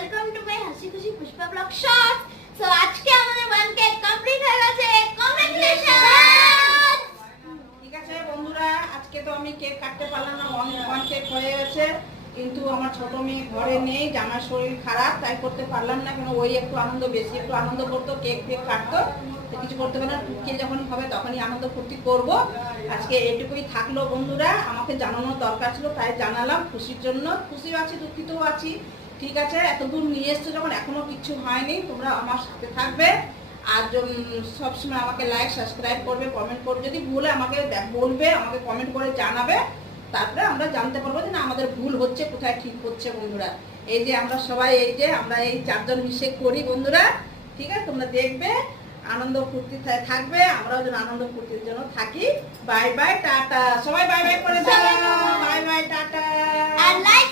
Welcome to my হাসি খুশি Pushpa blog shorts. So আজকে আমাদের 1K কমপ্লিট হয়ে গেছে। কংগ্রাচুলেশন। ঠিক আছে বন্ধুরা, আজকে তো আমি কেক কাটতে পারলাম না, ওয়ান কেক হয়ে গেছে, কিন্তু আমার ছোট মেয়ে ঘরে নেই, জামার শরীর খারাপ, তাই করতে পারলাম না। কেন ওই একটু আনন্দ বেশি একটু আনন্দ করতো, কেক ফেক কাটতো, তো কিছু করতে পারে না। কে যখন হবে তখনই আনন্দ ফুর্তি করবো। আজকে এটুকুই থাকলো বন্ধুরা, আমাকে জানানোর দরকার ছিল তাই জানালাম। খুশির জন্য খুশিও আছি, দুঃখিতও আছি। ঠিক আছে, এত দূর নিয়ে এসছো যখন এখনো কিছু হয়নি, তোমরা আমার সাথে থাকবে আর সবসময় আমাকে লাইক সাবস্ক্রাইব করবে, কমেন্ট করবে। যদি ভুলে আমাকে বলবে, আমাকে কমেন্ট করে জানাবে, তারপরে আমরা জানতে পারবো যে না আমাদের ভুল হচ্ছে, কোথায় ঠিক হচ্ছে। বন্ধুরা এই যে আমরা সবাই আমরা এই চারজন মিশে করি বন্ধুরা। ঠিক আছে, তোমরা দেখবে, আনন্দ ফুর্তি থাকবে, আমরাও যেন আনন্দ ফুর্তির জন্য থাকি। বাই বাই টাটা, সবাই বাই বাই করে দাও। Bye bye tata. আর লাইক